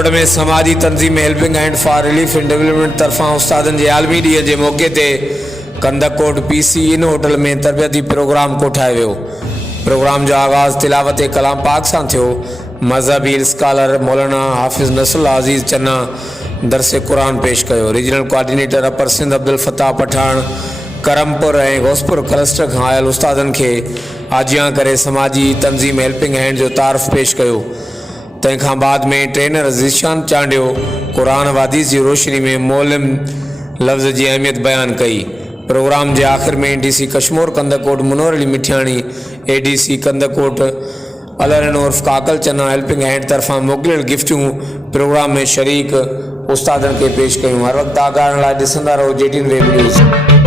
कंदकोट में समाजी तंजीम helping hand for relief and development तरफा उस्तादन के आलमी ॾींहं के मौके ते कंदकोट पीसी इन होटल में तरबियती प्रोग्राम कोठायो वियो। प्रोग्राम जो आगाज़ तिलावत कलाम पाक सां थियो। मज़हबी स्कॉलर मौलाना हाफिज़ नसरुल अज़ीज़ चन्ना दरस कुरान पेश कयो। रीजनल कोऑर्डिनेटर अपर सिंध अब्दुल फताह पठान करमपुर और घोसपुर क्लस्टर खां आयल उस्तादन के आजियां करे समाजी तंजीम हेल्पिंग हैंड जो तारफ़ पेश कयो। तंहिंखां बाद में ट्रेनर ज़ीशान चांडियो कुरान वादीस की रोशनी में मोलिम लफ्ज़ की अहमियत बयान कई। प्रोग्राम के आखिर में डीसी कश्मोर कंदकोट मुनोर अली मिठियाणी, एडीसी कंदकोट अलरन उर्फ काकल चन्ना हेल्पिंग हैंड तरफा मोकिलियल गिफ्टूं प्रोग्राम में शरीक उस्तादन के पेश कयूं। हर वक्त आगाह लाइ ॾिसंदा रहो JTN वेब न्यूज़।